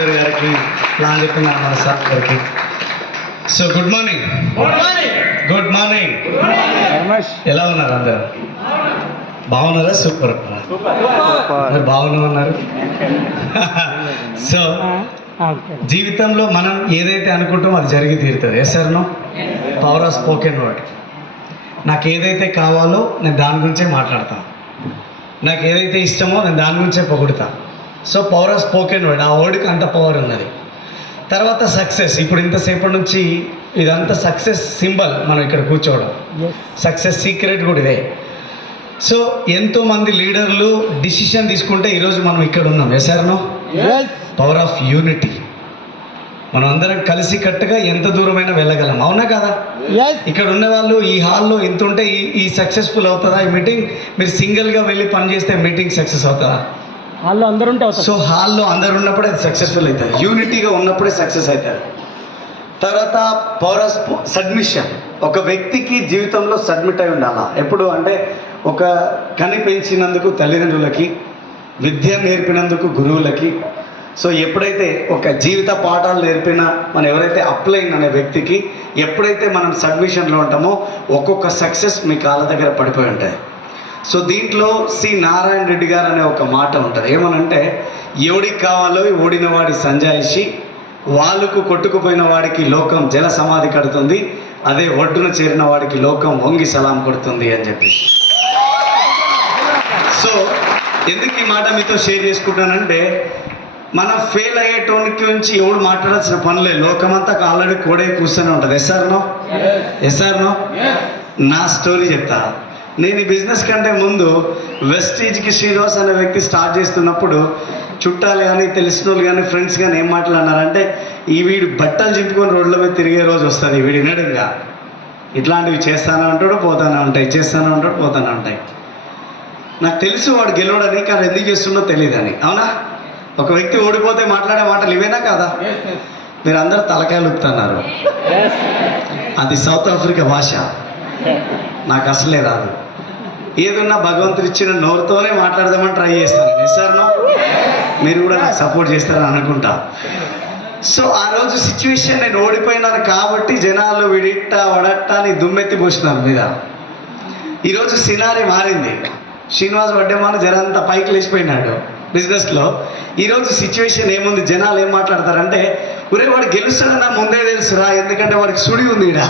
గారికి ప్లాన్ చెప్తున్నాను మన సార్ గారికి. So good morning. Good morning. ఎలా ఉన్నారు అందరు? బాగున్నారా? సూపర్. మరి బాగున్నామన్నారు. సో జీవితంలో మనం ఏదైతే అనుకుంటామో అది జరిగి తీరుతుంది. Yes sir no? Power of spoken word. నాకు ఏదైతే కావాలో నేను దాని గురించే మాట్లాడతాను. నాకు ఏదైతే ఇష్టమో నేను దాని గురించే పొగుడుతా. So power of spoken word, ఆ వర్డ్కి అంత పవర్ ఉన్నది. తర్వాత సక్సెస్. ఇప్పుడు ఇంతసేపటి నుంచి ఇదంతా సక్సెస్ సింబల్. మనం ఇక్కడ కూర్చోవడం సక్సెస్ సీక్రెట్ కూడా ఇదే. సో ఎంతోమంది లీడర్లు డిసిషన్ తీసుకుంటే ఈరోజు మనం ఇక్కడ ఉన్నాం. Yes or no? Power of unity. మనం అందరం కలిసి కట్టుగా ఎంత దూరమైనా వెళ్ళగలం. అవునా కదా? ఇక్కడ ఉన్న వాళ్ళు ఈ హాల్లో ఎంత ఉంటే ఈ సక్సెస్ఫుల్ అవుతుందా ఈ మీటింగ్? మీరు సింగిల్గా వెళ్ళి పని చేస్తే మీటింగ్ సక్సెస్ అవుతుందా? హాల్లో అందరూ ఉంటే. సో హాల్లో అందరు ఉన్నప్పుడే అది సక్సెస్ఫుల్ అవుతుంది. యూనిటీగా ఉన్నప్పుడే సక్సెస్ అవుతుంది. తర్వాత పవర్ ఆఫ్ సబ్మిషన్. ఒక వ్యక్తికి జీవితంలో సబ్మిట్ అయి ఉండాలా ఎప్పుడు అంటే, ఒక కని పెంచినందుకు తల్లిదండ్రులకి, విద్య నేర్పినందుకు గురువులకి. సో ఎప్పుడైతే ఒక జీవిత పాఠాలు నేర్పిన మనం ఎవరైతే అప్లైన్ అనే వ్యక్తికి ఎప్పుడైతే మనం సబ్మిషన్లో ఉంటామో ఒక్కొక్క సక్సెస్ మీ కాళ్ళ దగ్గర పడిపోయి ఉంటుంది. సో దీంట్లో సి నారాయణ రెడ్డి గారు అనే ఒక మాట ఉంటుంది. ఏమనంటే, ఎవడికి కావాలో ఓడిన వాడి సంజాయిషి, వాళ్ళకు కొట్టుకుపోయిన వాడికి లోకం జల సమాధి కడుతుంది, అదే ఒడ్డున చేరిన వాడికి లోకం వంగి సలాం కొడుతుంది అని చెప్పి. సో ఎందుకు ఈ మాట మీతో షేర్ చేసుకుంటానంటే, మనం ఫెయిల్ అయ్యేటోనికి నుంచి ఎవడు మాట్లాడాల్సిన పనులే. లోకమంతా ఆల్రెడీ కోడే కూర్చొని ఉంటుంది. ఎస్ఆర్నో? ఎస్ఆర్నో? నా స్టోరీ చెప్తా. నేను ఈ బిజినెస్ కంటే ముందు వెస్టీజ్కి శ్రీనివాస్ అనే వ్యక్తి స్టార్ట్ చేస్తున్నప్పుడు చుట్టాలు కానీ తెలిసిన వాళ్ళు కానీ ఫ్రెండ్స్ కానీ ఏం మాట్లాడినారంటే, ఈ వీడు బట్టలు చింపుకొని రోడ్ల మీద తిరిగే రోజు వస్తుంది, వీడు వినడంగా ఇట్లాంటివి చేస్తానే ఉంటాడు పోతానే ఉంటాయి, చేస్తానే ఉంటాడు పోతానే ఉంటాయి. నాకు తెలుసు వాడు గెలవడని, కానీ ఎందుకు చేస్తుండో తెలియదని. అవునా? ఒక వ్యక్తి ఓడిపోతే మాట్లాడే మాటలు ఇవేనా కాదా? మీరు అందరూ తలకాయలు ఊపుతున్నారు. అది సౌత్ ఆఫ్రికా భాష, నాకు అసలే రాదు. ఏదున్నా భగవంతుడు ఇచ్చిన నోరుతోనే మాట్లాడదామని ట్రై చేస్తాను. ఎస్ఆర్నో? మీరు కూడా నాకు సపోర్ట్ చేస్తారని అనుకుంటా. సో ఆ రోజు సిచ్యువేషన్ నేను ఓడిపోయినాను కాబట్టి జనాలు విడిట్ట వడట్ట అని దుమ్మెత్తి పోసినారు మీద. ఈరోజు సినారీ మారింది. శ్రీనివాస్ వడ్డేమాన జనంతా పైకి లేచిపోయినాడు బిజినెస్లో. ఈరోజు సిచ్యువేషన్ ఏముంది? జనాలు ఏం మాట్లాడతారంటే, ఒరే వాడు గెలుస్తాడన్నా ముందే తెలుసురా, ఎందుకంటే వాడికి సుడి ఉంది, ఈడ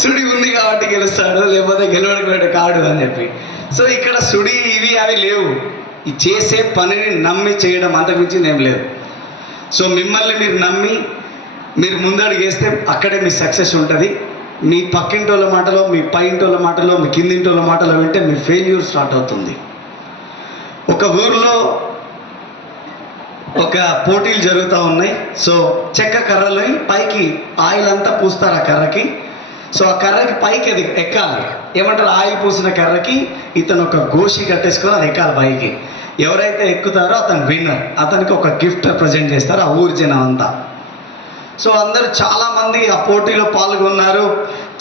సుడి ఉంది కాబట్టి గెలుస్తాడు, లేకపోతే గెలవడం కాడు అని చెప్పి. సో ఇక్కడ సుడి ఇవి అవి లేవు. ఈ చేసే పనిని నమ్మి చేయడం, అంతకుమించి ఏం లేదు. సో మిమ్మల్ని మీరు నమ్మి మీరు ముందడుగేస్తే అక్కడే మీ సక్సెస్ ఉంటుంది. మీ పక్కింటోళ్ళ మాటలో, మీ పైంటోళ్ళ మాటలో, మీ కిందింటోళ్ళ మాటలో వింటే మీ ఫెయిల్యూర్ స్టార్ట్ అవుతుంది. ఒక ఊర్లో ఒక పోటీలు జరుగుతూ ఉన్నాయి. సో చెక్క కర్రలు పైకి ఆయిల్ అంతా పూస్తారు ఆ కర్రకి. సో ఆ కర్రకి పైకి అది ఎక్కాలి. ఏమంటారు? ఆయిల్ పూసిన కర్రకి ఇతను ఒక గోషి కట్టేసుకొని అది ఎక్కాలి పైకి. ఎవరైతే ఎక్కుతారో అతను విన్నర్. అతనికి ఒక గిఫ్ట్ ప్రజెంట్ చేస్తారు ఆ ఊరి జనం అంతా. సో అందరూ చాలామంది ఆ పోటీలో పాల్గొన్నారు,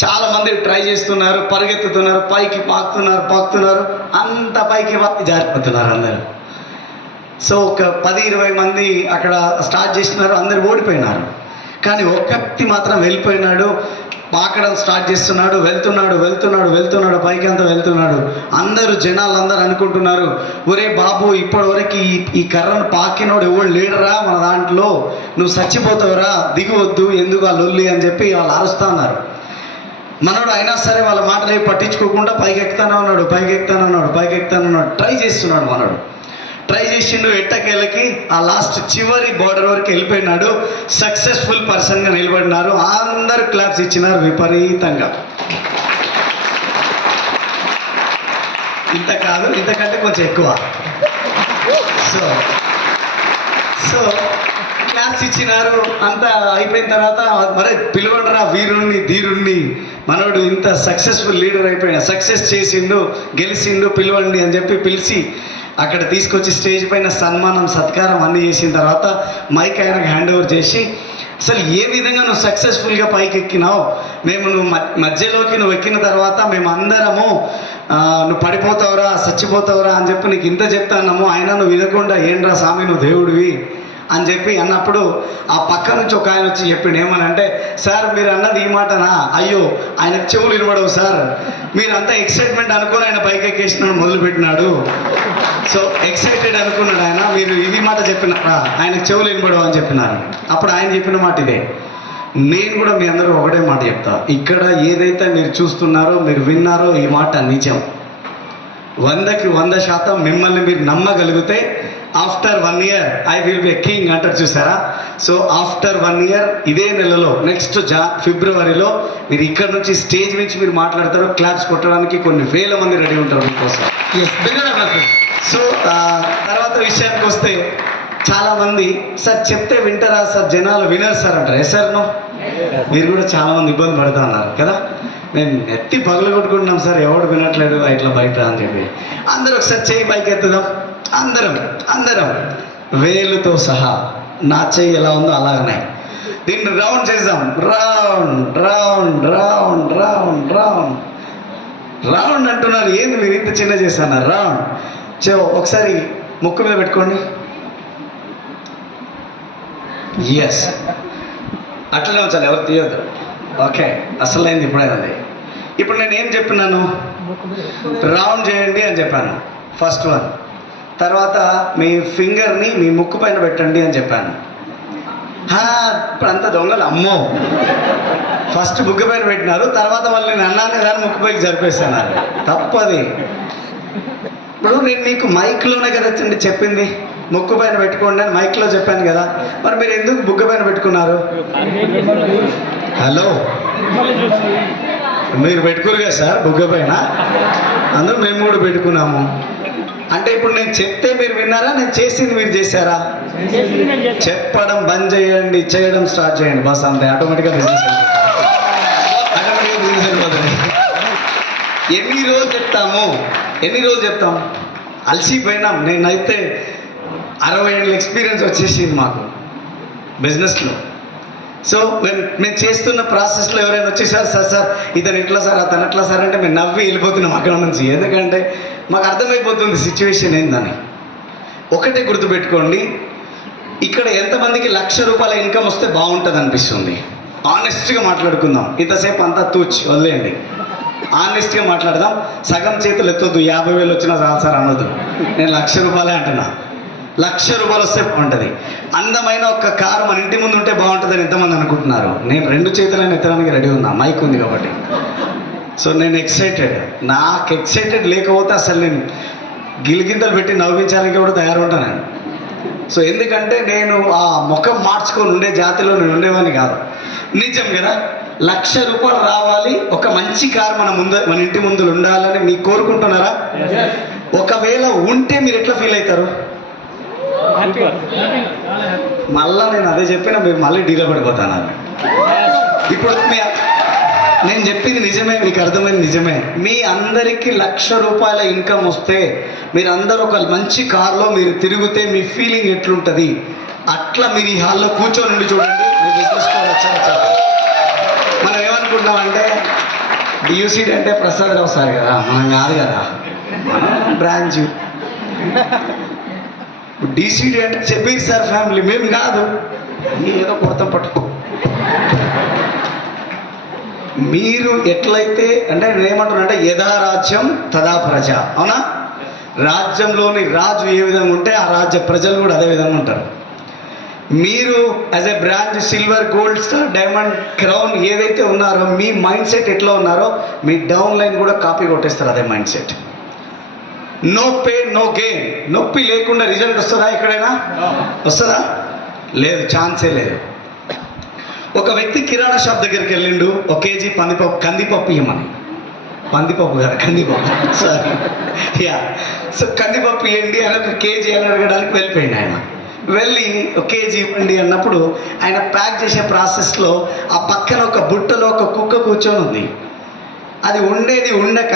చాలామంది ట్రై చేస్తున్నారు, పరిగెత్తుతున్నారు, పైకి పాకుతున్నారు, అంత పైకి జారిపోతున్నారు అందరూ. సో ఒక 10-20 మంది అక్కడ స్టార్ట్ చేస్తున్నారు, అందరు ఓడిపోయినారు. కానీ ఒక్క వ్యక్తి మాత్రం వెళ్ళిపోయినాడు, పాకడం స్టార్ట్ చేస్తున్నాడు, వెళ్తున్నాడు పైకి అంతా వెళ్తున్నాడు. జనాలు అందరూ అనుకుంటున్నారు, ఒరే బాబు ఇప్పటివరకు ఈ కర్రను పాకినోడు ఎవడు లేడరా మన దాంట్లో, నువ్వు చచ్చిపోతావురా, దిగవద్దు, ఎందుకు ఆ లొల్లి అని చెప్పి వాళ్ళు అరుస్తున్నారు. మనోడు అయినా సరే వాళ్ళ మాటలు పట్టించుకోకుండా పైకి ఎక్కుతానే ఉన్నాడు, ట్రై చేస్తున్నాడు. మనోడు ట్రై చేసిండు, ఎట్టకేళ్ళకి ఆ లాస్ట్ చివరి బార్డర్ వరకు వెళ్ళిపోయినాడు. సక్సెస్ఫుల్ పర్సన్గా నిలబడినారు. అందరూ క్లాప్స్ ఇచ్చినారు విపరీతంగా. ఇంత కాదు, ఇంతకంటే కొంచెం ఎక్కువ. సో క్లాప్స్ ఇచ్చినారు. అంతా అయిపోయిన తర్వాత మరే పిలవండిరా వీరుణ్ణి ధీరుణ్ణి, మనోడు ఇంత సక్సెస్ఫుల్ లీడర్ అయిపోయినా, సక్సెస్ చేసిండు, గెలిచిండు, పిలవండి అని చెప్పి పిలిచి అక్కడ తీసుకొచ్చి స్టేజ్ పైన సన్మానం సత్కారం అన్నీ చేసిన తర్వాత మైక్ ఆయనకు హ్యాండ్ ఓవర్ చేసి, అసలు ఏ విధంగా నువ్వు సక్సెస్ఫుల్గా పైకి ఎక్కినావు, నువ్వు మధ్యలోకి నువ్వు ఎక్కిన తర్వాత మేము అందరము నువ్వు పడిపోతావురా, చచ్చిపోతావురా అని చెప్పి నీకు ఇంత చెప్తాన్నాము, అయినా నువ్వు వినకుండా ఏంట్రా స్వామి నువ్వు దేవుడివి అని చెప్పి అన్నప్పుడు ఆ పక్క నుంచి ఒక ఆయన వచ్చి చెప్పిండు ఏమనంటే, సార్ మీరు అన్నది ఈ మాటనా, అయ్యో ఆయనకు చెవులు వినబడవు సార్, మీరంతా ఎక్సైట్మెంట్ అనుకుని ఆయన బైక్ ఎక్కేసినాడు మొదలుపెట్టినాడు, సో ఎక్సైటెడ్ అనుకున్నాడు ఆయన, మీరు ఇది మాట చెప్పినారా, ఆయనకు చెవులు వినబడవు అని చెప్పినారు. అప్పుడు ఆయన చెప్పిన మాట ఇదే. నేను కూడా మీ అందరూ ఒకటే మాట చెప్తా, ఇక్కడ ఏదైతే మీరు చూస్తున్నారో మీరు విన్నారో ఈ మాట నిజం. 100కి 100% మిమ్మల్ని మీరు నమ్మగలిగితే after 1 year I will be a king అంటారు చూసారా. సో ఆఫ్టర్ 1 year ఇదే నెలలో నెక్స్ట్ ఫిబ్రవరిలో మీరు ఇక్కడ నుంచి స్టేజ్ నుంచి మీరు మాట్లాడతారు, క్లాప్స్ కొట్టడానికి కొన్ని వేల మంది రెడీ ఉంటారు మీకోసం. సో తర్వాత విషయానికి వస్తే చాలామంది సార్ చెప్తే వింటారా సార్, జనాలు వినరు సార్ అంటారు. Yes sir no? మీరు కూడా చాలామంది ఇబ్బంది పడుతూ ఉన్నారు కదా, మేము ఎత్తి పగలు కొట్టుకుంటున్నాం సార్, ఎవడు వినట్లేదు ఇట్లా బయట అని చెప్పి. అందరూ ఒకసారి చేయి పైకి ఎత్తుదాం, అందరం వేలుతో సహా. నా చెయ్యి ఎలా ఉందో అలాగనే దీన్ని రౌండ్ చేద్దాం. Round round round round round round అంటున్నారు, ఏంది మీరు ఇంత చిన్న చేస్తాను? రౌండ్ ఒకసారి ముక్కు మీద పెట్టుకోండి. ఎస్, అట్లనే ఉంచాలి, ఎవరు తీయొద్దు. ఓకే, అసలైంది ఇప్పుడైనది. ఇప్పుడు నేను ఏం చెప్పినాను, రౌండ్ చేయండి అని చెప్పాను ఫస్ట్ వన్. తర్వాత మీ ఫింగర్ని మీ ముక్కు పైన పెట్టండి అని చెప్పాను. ఇప్పుడు అంతా దొంగలు, అమ్మో, ఫస్ట్ బుగ్గ పైన పెట్టినారు, తర్వాత మళ్ళీ నేను అన్నానే కానీ ముక్కు పైకి జరిపేస్తాను, తప్పది. ఇప్పుడు నేను మీకు మైక్లోనే కదా చెప్పింది, ముక్కు పైన పెట్టుకోండి అని మైక్లో చెప్పాను కదా, మరి మీరు ఎందుకు బుగ్గ పైన పెట్టుకున్నారు? హలో, మీరు పెట్టుకోరు కదా సార్ బుగ్గ పైన, అందరూ మేము కూడా పెట్టుకున్నాము. అంటే ఇప్పుడు నేను చెప్తే మీరు విన్నారా, నేను చేసింది మీరు చేశారా? చెప్పడం బంద్ చేయండి, చేయడం స్టార్ట్ చేయండి, బస్ అంతే. ఆటోమేటిక్గా బిజినెస్ వెళ్ళిపోతుంది. ఎన్ని రోజులు చెప్తాము, అలసిపోయినాం. నేనైతే 60 ఏళ్ళ ఎక్స్పీరియన్స్ వచ్చేసింది మాకు బిజినెస్లో. సో మేము చేస్తున్న ప్రాసెస్లో ఎవరైనా వచ్చేసారు, సార్ ఇతను ఎట్లా సార్, అతను ఎట్లా సార్ అంటే మేము నవ్వి వెళ్ళిపోతున్నాం అక్కడ నుంచి. ఎందుకంటే మాకు అర్థమైపోతుంది సిచ్యువేషన్ ఏందని. ఒకటే గుర్తుపెట్టుకోండి, ఇక్కడ ఎంతమందికి ₹1,00,000 ఇన్కమ్ వస్తే బాగుంటుంది అనిపిస్తుంది? ఆనెస్ట్గా మాట్లాడుకుందాం, ఇంతసేపు అంతా వదిలేయండి, ఆనెస్ట్గా మాట్లాడదాం. సగం చేతులు ఎత్తొద్దు, 50,000 వచ్చినా చాలు సార్ అనొద్దు. నేను ₹1,00,000 అంటున్నా. ₹1,00,000 వస్తే బాగుంటుంది. అందమైన ఒక కారు మన ఇంటి ముందు ఉంటే బాగుంటుందని ఎంతమంది అనుకుంటున్నారు? నేను 2 చేతులైనా ఎత్తడానికి రెడీ ఉన్నా, మైక్ ఉంది కాబట్టి. సో నేను ఎక్సైటెడ్. నాకు ఎక్సైటెడ్ లేకపోతే అసలు నేను గిలిగింతలు పెట్టి నవ్వించడానికి కూడా తయారుంటాను నేను. సో ఎందుకంటే నేను ఆ ముఖం మార్చుకొని ఉండే జాతిలో నేను ఉండేవాడిని కాదు. నిజం కదా, ₹1,00,000 రావాలి, ఒక మంచి కారు మన ఇంటి ముందు ఉండాలని మీకు కోరుకుంటున్నారా? ఒకవేళ ఉంటే మీరు ఎట్లా ఫీల్ అవుతారు? మళ్ళా నేను అదే చెప్పినా మీరు మళ్ళీ డీలో పడిపోతాను. ఇప్పుడు నేను చెప్పింది నిజమే, మీకు అర్థమైంది నిజమే. మీ అందరికీ ₹1,00,000 ఇన్కమ్ వస్తే మీరందరూ ఒక మంచి కార్లో మీరు తిరిగితే మీ ఫీలింగ్ ఎట్లుంటుంది? అట్లా మీరు ఈ హాల్లో కూర్చొని ఉండి చూడండి, మీ బిజినెస్ వచ్చా. మనం ఏమనుకుంటున్నామంటే డియూసీడీ అంటే ప్రసాద్ రావు సార్ కదా, మనం కాదు కదా, బ్రాంచ్. డీసీడీ అంటే షబీర్ సార్ ఫ్యామిలీ, మేము కాదు. ఏదో కొడతాం పట్టుకో. మీరు ఎట్లయితే అంటే నేను ఏమంటున్నా అంటే యథా రాజ్యం తదా ప్రజ, అవునా? రాజ్యంలోని రాజు ఏ విధంగా ఉంటే ఆ రాజ్య ప్రజలు కూడా అదే విధంగా ఉంటారు. మీరు as a branch silver, gold, star, diamond, crown ఏదైతే ఉన్నారో మీ మైండ్ సెట్ ఎట్లా ఉన్నారో మీ డౌన్ లైన్ కూడా కాపీ కొట్టేస్తారు అదే mind set. No pain no gain. నొప్పి లేకుండా రిజల్ట్ వస్తుందా? ఎక్కడైనా వస్తుందా? లేదు, ఛాన్సే లేదు. ఒక వ్యక్తి కిరాణా షాప్ దగ్గరికి వెళ్ళిండు, 1 కేజీ కందిపప్పు ఇవ్వమని. కందిపప్పు కాదు, కందిపప్పు, సారీ, యా. సో కందిపప్పు ఇవ్వండి అని 1 కేజీ అని అడగడానికి వెళ్ళిపోయింది ఆయన. వెళ్ళి 1 కేజీ ఇవ్వండి అన్నప్పుడు ఆయన ప్యాక్ చేసే ప్రాసెస్లో ఆ పక్కన ఒక బుట్టలో ఒక కుక్క కూర్చొని ఉంది. అది ఉండక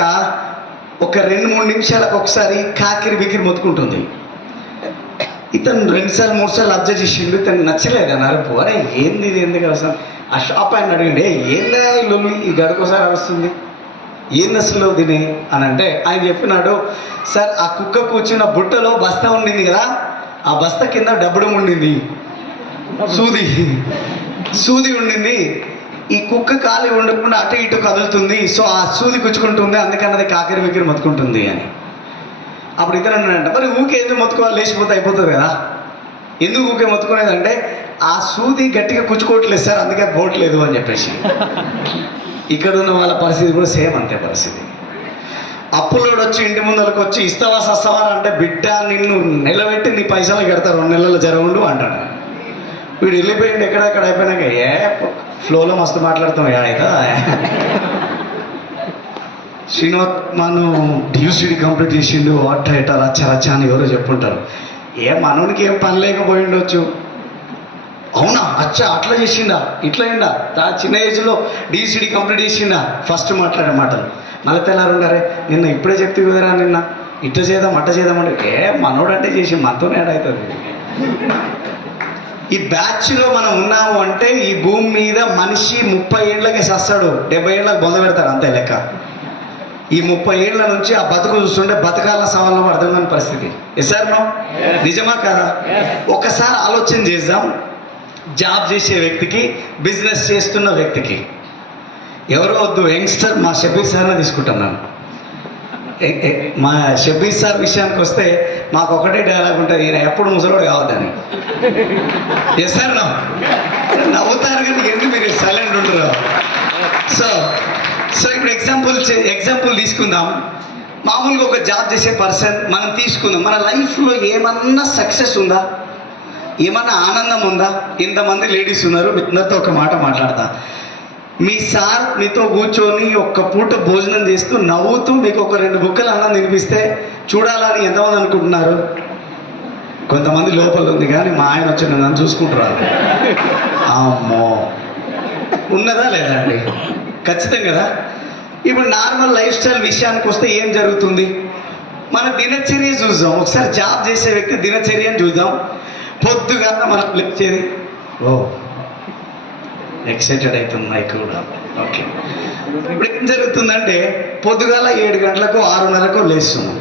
ఒక 2-3 నిమిషాలకు ఒకసారి కాకిరి బికిరి మొత్తుకుంటుంది. ఇతను 2 సార్లు 3 సార్లు అబ్జర్వ్ చేసిండు, ఇతను నచ్చలేదు నరుపు. అరే ఏంది ఇది, ఎందుకు అసలు? ఆ షాప్ ఆయన అడిగిండే, ఏందా ఈ లొల్లి, ఈ గడుకోసారి అరుస్తుంది, ఏంది అసలు దీని అని అంటే ఆయన చెప్పినాడు, సార్ ఆ కుక్క కూర్చున్న బుట్టలో బస్తా ఉండింది కదా, ఆ బస్తా కింద డబ్బుడు ఉండింది, సూది ఉండింది. ఈ కుక్క కాలి ఉండకుండా అటు ఇటు కదులుతుంది, సో ఆ సూది గుచ్చుకుంటుంది, అందుకని అది కాకిరి వికిరి మొత్తుకుంటుంది అని. అప్పుడు ఇద్దరు అన్నాడంట, మరి ఊకే ఎందుకు మొత్తుకోవాలి, లేచిపోతే అయిపోతుంది కదా, ఎందుకు ఊకే మొత్తుకునేదంటే ఆ సూది గట్టిగా కుచ్చుకోవట్లేదు సార్, అందుకే పోవట్లేదు అని చెప్పేసి. ఇక్కడ ఉన్న వాళ్ళ పరిస్థితి కూడా సేమ్ అంతే పరిస్థితి. అప్పులోడు వచ్చి ఇంటి ముందరకు వచ్చి ఇస్తావా సస్తావా అంటే, బిడ్డ నిన్ను నిలబెట్టి నీ పైసలు కడతారు 2 నెలలు జరగండు అంటాడు. వీడు వెళ్ళిపోయింది ఎక్కడెక్కడ అయిపోయినాక ఫ్లోలో మస్తు మాట్లాడతాం అయితే శ్రీనివాస్ మనం డియూసిడి కంప్లీట్ చేసిండు అట్ట ఇట్ట రచ్చ రచ్చ అని ఎవరో చెప్పుంటారు. మనోనికి ఏం పని లేకపోయి ఉండొచ్చు. అవునా అచ్చా అట్లా చేసిండా ఇట్లా అయిందా, చిన్న ఏజ్లో డియూసిడి కంప్లీట్ చేసిండా, ఫస్ట్ మాట్లాడే మాటలు. మళ్ళీ తెల్లారుండారే నిన్న ఇప్పుడే చెప్తే కుదరా, నిన్న ఇట్లా చేద్దాం అట్ట చేద్దాం అంటే మనోడు అంటే చేసి మనతోనే అవుతుంది. ఈ బ్యాచ్లో మనం ఉన్నాము అంటే ఈ భూమి మీద మనిషి 30 ఏళ్ళకి సస్తాడు, 70 ఏళ్ళకి బొంద పెడతాడు అంతే లెక్క. ఈ 30 ఏళ్ళ నుంచి ఆ బతుకు చూస్తుంటే బతకాల సవాళ్ళం అర్థం కాని పరిస్థితి. సార్ నిజమా కాదా? ఒకసారి ఆలోచన చేద్దాం. జాబ్ చేసే వ్యక్తికి, బిజినెస్ చేస్తున్న వ్యక్తికి, ఎవరో వద్దు యంగ్స్టర్ మా షబీర్ సార్నే తీసుకుంటున్నాను. మా షబీర్ సార్ విషయానికి వస్తే మాకు ఒకటే డైలాగ్ ఉంటుంది, ఈయన ఎప్పుడు ముసలోడు కావద్దని. సార్ నవ్వుతారు కానీ ఎందుకు మీరు సైలెంట్ ఉంటారు? సో ఇప్పుడు ఎగ్జాంపుల్ తీసుకుందాం. మామూలుగా ఒక జాబ్ చేసే పర్సన్ మనం తీసుకుందాం. మన లైఫ్లో ఏమన్నా సక్సెస్ ఉందా, ఏమన్నా ఆనందం ఉందా? ఇంతమంది లేడీస్ ఉన్నారు, మీ అందరితో ఒక మాట మాట్లాడతా. మీ సార్ మీతో కూర్చొని ఒక్క పూట భోజనం చేస్తూ నవ్వుతూ మీకు ఒక 2 బుక్కలు అన్నం తినిపిస్తే చూడాలని ఎంతమంది అనుకుంటున్నారు? కొంతమంది లోపల ఉంది కానీ మా ఆయన వచ్చి నన్ను చూసుకుంటున్నారు. అమ్మో ఉన్నదా లేదా అండి? ఖచ్చితంగా కదా. ఇప్పుడు నార్మల్ లైఫ్ స్టైల్ విషయానికి వస్తే ఏం జరుగుతుంది? మన దినచర్య చూద్దాం. ఒకసారి జాబ్ చేసే వ్యక్తి దినచర్యని చూద్దాం. పొద్దుగా మనం లేచేది, ఎక్సైటెడ్ అవుతుంది మైక్ కూడా. ఓకే, ఇప్పుడు ఏం జరుగుతుందంటే పొద్దుగాల 7 గంటలకు 6:30కు లేస్తున్నాం.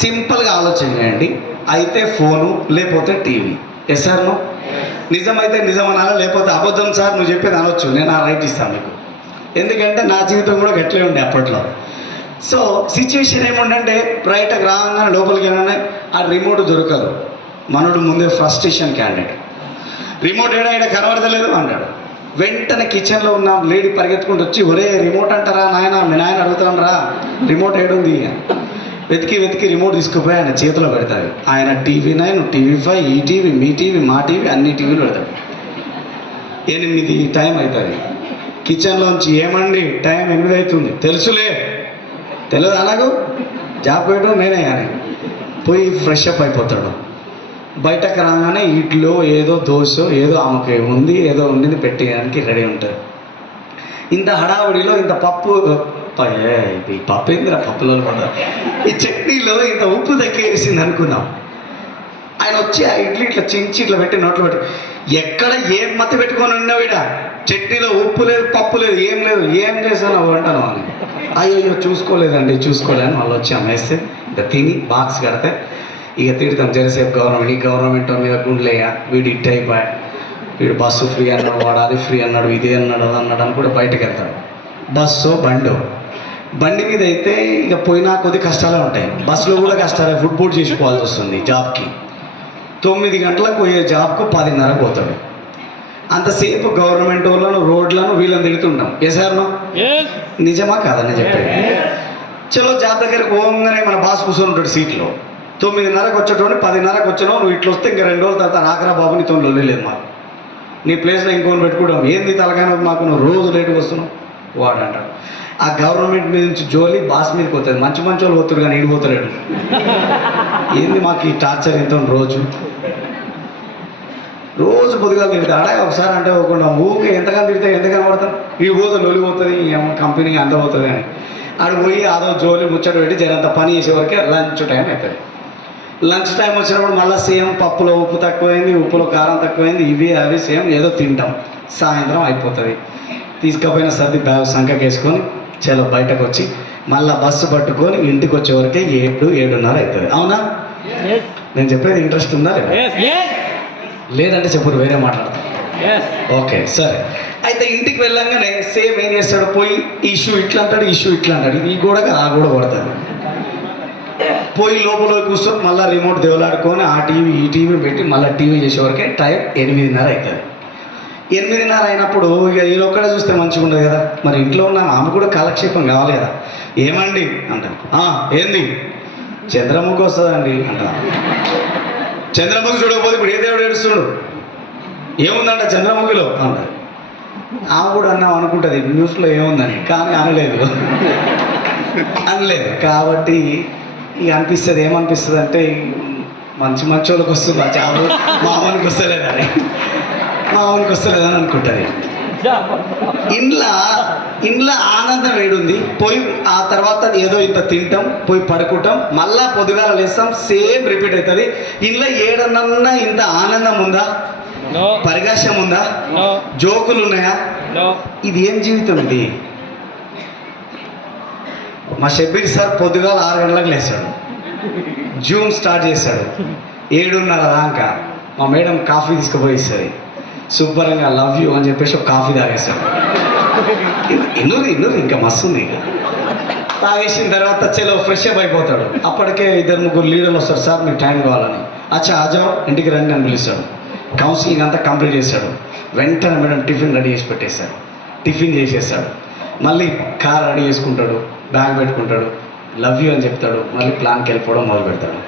సింపుల్గా ఆలోచన చేయండి. అయితే ఫోను లేకపోతే టీవీ. Yes sir no? నిజమైతే నిజం అనాలా, లేకపోతే అబద్ధం సార్ నువ్వు చెప్పేది అనొచ్చు, నేను ఆ రైట్ ఇస్తాను మీకు. ఎందుకంటే నా జీవితం కూడా గట్లే ఉండే అప్పట్లో. సో సిచ్యువేషన్ ఏముండంటే బయటకు రాగానే లోపలికి వెళ్ళగానే ఆ రిమోట్ దొరకదు. మనోడు ముందే ఫ్రస్ట్రేషన్ క్యాండిడేట్, రిమోట్ ఏడా కనబడతలేదు అంటాడు. వెంటనే కిచెన్లో ఉన్న లేడీ పరిగెత్తుకుంటూ వచ్చి, ఒరే రిమోట్ అంటారా నాయన, మీ నాయన అడుగుతాను రా రిమోట్ ఏడుంది. వెతికి రిమోట్ తీసుకుపోయి ఆయన చేతిలో పెడతాడు. ఆయన TV9, TV5, ఈటీవీ, మీ టీవీ, మా టీవీ, అన్ని టీవీలు పెడతాడు. 8 టైం అవుతుంది. కిచెన్లోంచి ఏమండి టైం 8 అవుతుంది, తెలుసులే, తెలియదు అలాగూ జాబ్ పోయడం నేనే కానీ పోయి ఫ్రెష్ అప్ అయిపోతాడు. బయటకు రాగానే ఇంట్లో ఏదో దోశ ఏదో ఆమెకి ఉంది, ఏదో ఉండింది పెట్టేయడానికి రెడీ ఉంటుంది. ఇంత హడావుడిలో ఇంత పప్పు ఏందిరా పప్పులో పడతారు, ఈ చట్నీలో ఇంత ఉప్పు తగ్గేసింది అనుకున్నాం. ఆయన వచ్చి ఆ ఇడ్లీ ఇట్లా చించి ఇట్లా పెట్టి నోట్లో పెట్టి, ఎక్కడ ఏం మత్తి పెట్టుకొని ఉన్నావు ఇడ, చట్నీలో ఉప్పు లేదు పప్పు లేదు ఏం లేదు, ఏం చేశాను అంటాను అని. అయ్యో చూసుకోలేదండి చూసుకోలేదని వాళ్ళు వచ్చి అమ్మేస్తే ఇంకా తిని బాక్స్ కడితే ఇక తిడతాం జరసేపు గవర్నమెంట్ మీద గుండ్లేయా, వీడు ఇట్ అయిపోయా, వీడు బస్సు ఫ్రీ అన్నాడు, వాడు అది ఫ్రీ అన్నాడు, ఇది అన్నాడు అది అన్నాడు అని కూడా బయటకు వెళ్తాడు. బస్సు బండి మీద అయితే ఇక పోయినా కొద్ది కష్టాలే ఉంటాయి, బస్సులో కూడా కష్టాలే, ఫుడ్ చేసుకోవాల్సి వస్తుంది జాబ్కి. 9 గంటలకు పోయే జాబ్కు 10:30 పోతాడు. అంతసేపు గవర్నమెంట్ వాళ్ళను రోడ్లను వీళ్ళని తిడుతుంటాం. సార్నో నిజమా కాదని చెప్పేది. చలో జాబ్ దగ్గరికి పోగానే మన బాస్ కూర్చొని ఉంటాడు సీట్లో. 9:30కు వచ్చేటోని 10:30కు వచ్చినావు, నువ్వు ఇట్లా వస్తే ఇంకా 2 రోజుల తర్వాత నాకరా బాబు నీతో లేదు మాకు, నీ ప్లేస్లో ఇంకోని పెట్టుకోవడం ఏంది తలకాయ మాకు, నువ్వు రోజు లేటుగా వస్తున్నావు వాడు అంటాడు. ఆ గవర్నమెంట్ మీద నుంచి జోలి బాస్ మీదకి పోతుంది. మంచి వాళ్ళు పోతాడు కానీ పోతలేడు. ఏంది మాకు ఈ టార్చర్ ఎంత రోజు పొద్దుగా తిడతా అడా ఒకసారి అంటే పోకుండా ఊకే ఎంతగానో తిడితే ఎంతగానో పడతాం, ఈ పోతుంది నొలి పోతుంది కంపెనీకి అంత పోతుంది అని ఆడు పోయి అదో జోలి ముచ్చట పెట్టి జరంత పని చేసే వరకే లంచ్ టైం అవుతుంది. లంచ్ టైం వచ్చినప్పుడు మళ్ళీ సేమ్ పప్పులో ఉప్పు తక్కువైంది, ఉప్పులో కారం తక్కువైంది, ఇవి అవి సేమ్ ఏదో తింటాం. సాయంత్రం అయిపోతుంది. తీసుకుపోయిన సర్ది బ్యాగ్ సంఖకి వేసుకొని చలో బయటకు వచ్చి మళ్ళీ బస్సు పట్టుకొని ఇంటికి వచ్చే వరకే 7-7:30 అవుతుంది. అవునా? నేను చెప్పేది ఇంట్రెస్ట్ ఉందా లేదా? లేదంటే చెప్పు వేరే మాట్లాడతాం. ఓకే సరే. అయితే ఇంటికి వెళ్ళంగానే సేమ్ ఏం చేస్తాడు, పోయి ఈ షూ ఇట్లా అంటాడు, ఈ షూ ఇట్లా అంటాడు, ఈ గోడగా ఆ గోడ కొడతాడు. పోయి లోపల కూర్చొని మళ్ళీ రిమోట్ దేవులాడుకొని ఆ టీవీ ఈ టీవీ పెట్టి మళ్ళీ టీవీ చేసేవరకే టైం 8:30 అవుతుంది. 8:30 అయినప్పుడు ఇక ఈయన ఒక్కడే చూస్తే మంచిగా ఉండదు కదా, మరి ఇంట్లో ఉన్న ఆమె కూడా కాలక్షేపం కావాలి కదా. ఏమండి అంటాను. ఏంది చంద్రముఖి వస్తుందండి అంటాను. చంద్రముఖి చూడకపోతే ఇప్పుడు ఏ దేవుడు ఏడుస్తుడు, ఏముందంట చంద్రముఖిలో అంటారు. ఆమె కూడా అన్నాం అనుకుంటుంది న్యూస్లో ఏముందని, కానీ అనలేదు. కాబట్టి ఇక అనిపిస్తుంది, ఏమనిపిస్తుంది అంటే మంచి వాళ్ళకి వస్తుంది ఆ చావు, మామూలుకి వస్తలేదని, మామూలుకి వస్తలేదని అనుకుంటుంది. ఇంట్లో ఆనందం ఏడుంది, పోయి ఆ తర్వాత ఏదో ఇంత తింటాం, పోయి పడుకుంటాం, మళ్ళా పొద్దుగాల లేస్తాం, సేమ్ రిపీట్ అవుతుంది. ఇంట్లో ఏడన్నా ఇంత ఆనందం ఉందా, పరిగాశం ఉందా, జోకులు ఉన్నాయా? ఇది ఏం జీవితం ఇది? మా షబ్బీర్ సార్ పొద్దుగాల 6 గంటలకు లేస్తాడు, జూమ్ స్టార్ట్ చేశాడు, 7:30 దాకా మా మేడం కాఫీ తీసుకుపోయి ఇస్తుంది, సూపర్గా లవ్ యూ అని చెప్పేసి ఒక కాఫీ తాగేస్తాడు. ఇన్నూరు ఇంకా మస్తు ఉంది. ఇక తాగేసిన తర్వాత చలో ఫ్రెష్ అప్ అయిపోతాడు. అప్పటికే 2-3 లీడర్లు వస్తారు, సార్ మీకు టైం కావాలని. అచ్చా ఆజావ్ ఇంటికి రండి అని పిలుస్తాడు. కౌన్సిలింగ్ అంతా కంప్లీట్ చేశాడు. వెంటనే మేడం టిఫిన్ రెడీ చేసి పెట్టేశాడు, టిఫిన్ చేసేసాడు. మళ్ళీ కార్ రెడీ చేసుకుంటాడు, బ్యాగ్ పెట్టుకుంటాడు, లవ్ యూ అని చెప్తాడు, మళ్ళీ ప్లాన్కి వెళ్ళిపోవడం మొదలు పెడతాడు.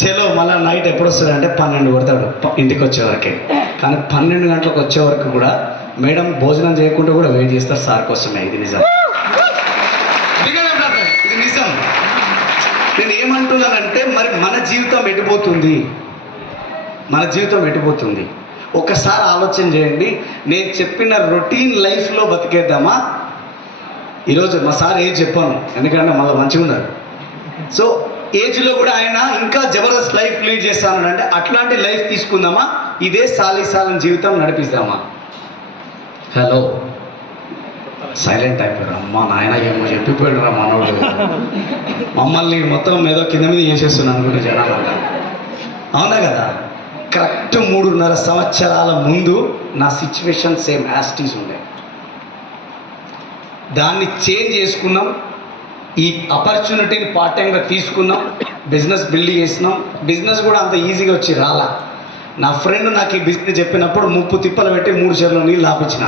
చలో మళ్ళీ నైట్ ఎప్పుడు వస్తాడంటే 12 కొడతాడు ఇంటికి వచ్చేవరకే. కానీ 12 గంటలకు వచ్చే వరకు కూడా మేడం భోజనం చేయకుండా కూడా వెయిట్ చేస్తారు సార్ కోసమే. ఇది నిజం, ఇది నిజం. నేను ఏమంటున్నానంటే మరి మన జీవితం ఎటుపోతుంది, మన జీవితం ఎటుపోతుంది? ఒక్కసారి ఆలోచన చేయండి. నేను చెప్పిన రొటీన్ లైఫ్లో బతికేద్దామా? ఈరోజు మా సార్ ఏజ్ చెప్పాను, ఎందుకంటే మళ్ళీ మంచిగా ఉన్నారు. సో ఏజ్లో కూడా ఆయన ఇంకా జబర్దస్త్ లైఫ్ లీడ్ చేస్తాను అంటే అట్లాంటి లైఫ్ తీసుకుందామా, ఇదే సాలిసాలని జీవితం నడిపిస్తామా? హలో, సైలెంట్ అయిపోయారు. అమ్మ నాయన ఏమో చెప్పిపోయాడు రా మనోడు, మమ్మల్ని మొత్తం ఏదో కింద మీద చేసేస్తున్నాను అనుకుంటే జనాలు అంట. అవునా కదా? కరెక్ట్ 3.5 సంవత్సరాల ముందు నా సిచ్యువేషన్ సేమ్ యాస్టీస్ ఉండే. దాన్ని చేంజ్ చేసుకున్నాం, ఈ ఆపర్చునిటీని పార్ట్ టైంగా తీసుకున్నాం, బిజినెస్ బిల్డ్ చేసినాం. బిజినెస్ కూడా అంత ఈజీగా వచ్చి రాలా. నా ఫ్రెండ్ నాకు ఈ బిజినెస్ చెప్పినప్పుడు 30 తిప్పలు పెట్టి 3 చెర్లు నీళ్ళు ఆపించిన.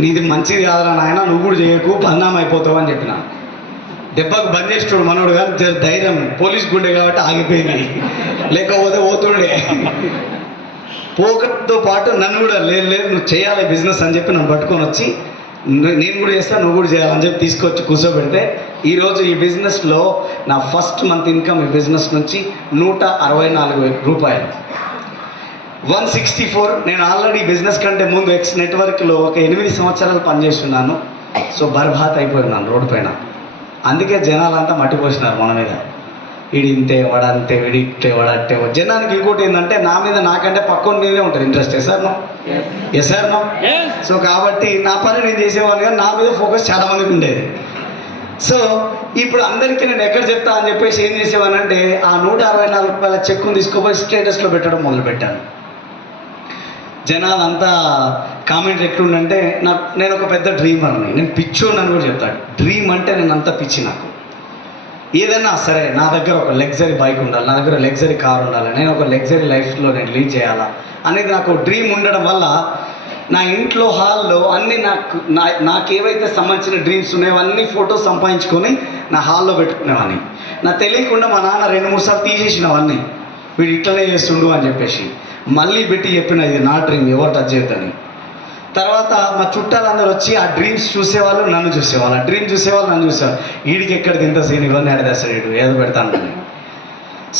నీది మంచిది కాదురా నాయన, నువ్వు కూడా చేయకు, బదనాం అయిపోతావు అని చెప్పిన. దెబ్బకు బంద్ చేసేటోడు మనోడు, కానీ ధైర్యం పోలీస్ గుండె కాబట్టి ఆగిపోయింది, లేకపోతే పోతుండే. పోకతో పాటు నన్ను కూడా లేదు నువ్వు చేయాలి బిజినెస్ అని చెప్పి నన్ను పట్టుకొని వచ్చి, నేను కూడా చేస్తాను నువ్వు కూడా చేయాలని చెప్పి తీసుకొచ్చి కూర్చోబెడితే ఈరోజు ఈ బిజినెస్లో నా ఫస్ట్ మంత్ ఇన్కమ్ ఈ బిజినెస్ నుంచి 164,000 రూపాయలు, 164. నేను ఆల్రెడీ బిజినెస్ కంటే ముందు ఎక్స్ నెట్వర్క్లో ఒక 8 సంవత్సరాలు పనిచేస్తున్నాను. సో బర్బాత్ అయిపోయినాను రోడ్డు పైన. అందుకే జనాలంతా మట్టిపోసినారు మన మీద, వీడి ఇంతే వాడంతే, వీడి ఇట్టే వాడంటే. జనానికి ఇంకోటి ఏంటంటే నా మీద నాకంటే పక్కన మీదే ఉంటుంది interest. Yes sir no. So కాబట్టి నా పని నేను చేసేవాడిని, కానీ నా మీద ఫోకస్ చాలా మందికి ఉండేది. సో ఇప్పుడు అందరికీ నేను ఎక్కడ చెప్తా అని చెప్పేసి ఏం చేసేవానంటే ఆ 164 రూపాయల చెక్కును తీసుకుపోయి స్టేటస్లో పెట్టడం మొదలుపెట్టాను. జనాలంతా కామెంట్ ఎట్లుండంటే నేను ఒక పెద్ద డ్రీమర్ని, నేను పిచ్చోని అని కూడా చెప్తాను. డ్రీమ్ అంటే నేను అంత పిచ్చి. నాకు ఏదైనా సరే నా దగ్గర ఒక లగ్జరీ బైక్ ఉండాలి, నా దగ్గర లగ్జరీ కార్ ఉండాలి, నేను ఒక లగ్జరీ లైఫ్లో నేను లీడ్ చేయాలా అనేది నాకు డ్రీమ్ ఉండడం వల్ల నా ఇంట్లో హాల్లో అన్నీ నాకేవైతే సంబంధించిన డ్రీమ్స్ ఉన్నాయో అన్నీ ఫొటోస్ సంపాదించుకొని నా హాల్లో పెట్టుకునేవాడిని. నాకు తెలియకుండా మా నాన్న 2-3 సార్లు తీసేసినవన్నీ, వీడు ఇట్లనే చేస్తుండు అని చెప్పేసి. మళ్ళీ పెట్టి చెప్పిన ఇది నా డ్రీమ్, ఎవరు టచ్ చేయొద్దని. తర్వాత మా చుట్టాలందరూ వచ్చి ఆ డ్రీమ్స్ చూసేవాళ్ళు, నన్ను చూసేవాళ్ళు, ఆ డ్రీమ్ చూసేవాళ్ళు నన్ను చూసేవాళ్ళు. వీడికి ఎక్కడ తింత సీన్ ఇవన్నీ అడిగేస్తాడు, ఏదో పెడతాను.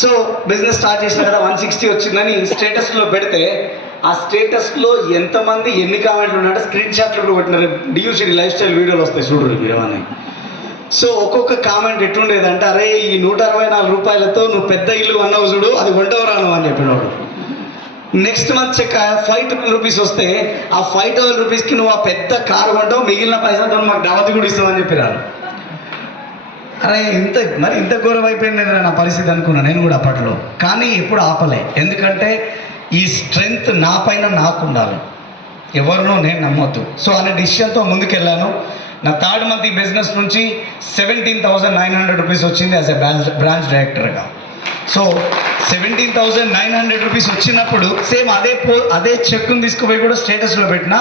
సో బిజినెస్ స్టార్ట్ చేసిన కదా 160 వచ్చిందని స్టేటస్లో పెడితే ఆ స్టేటస్లో ఎంతమంది ఎన్ని కామెంట్లు ఉన్నాయంటే స్క్రీన్ షాట్లు కూడా పెట్టినారు. డియూసిటీ లైఫ్ స్టైల్ వీడియోలు వస్తాయి చూడరు మీరేమని. సో ఒక్కొక్క కామెంట్ ఎట్లుండేదంటే, అరే ఈ 164 రూపాయలతో నువ్వు పెద్ద ఇల్లు అన్నావు చూడు, అది కొంటవు రాను అని చెప్పినవాడు. నెక్స్ట్ మంత్ చెక్ 5,000 రూపీస్ వస్తే ఆ 5,000 రూపీస్కి నువ్వు ఆ పెద్ద కారు కొంటావు, మిగిలిన పైసలతో మాకు దావతి కూడా ఇస్తామని చెప్పినారు. అరే ఇంత ఘోరం అయిపోయింది నా పరిస్థితి అనుకున్నాను నేను కూడా అప్పట్లో. కానీ ఎప్పుడు ఆపలే, ఎందుకంటే ఈ స్ట్రెంగ్త్ నా పైన నాకు ఉండాలి, ఎవరినో నేను నమ్మొద్దు. సో అనే డిసిషన్తో ముందుకెళ్ళాను. నా థర్డ్ మంత్ ఈ బిజినెస్ నుంచి 17,900 రూపీస్ వచ్చింది యాజ్ ఎ బ్రాంచ్ డైరెక్టర్గా. సో 17,900 రూపీస్ వచ్చినప్పుడు సేమ్ అదే చెక్ను తీసుకుపోయి కూడా స్టేటస్లో పెట్టినా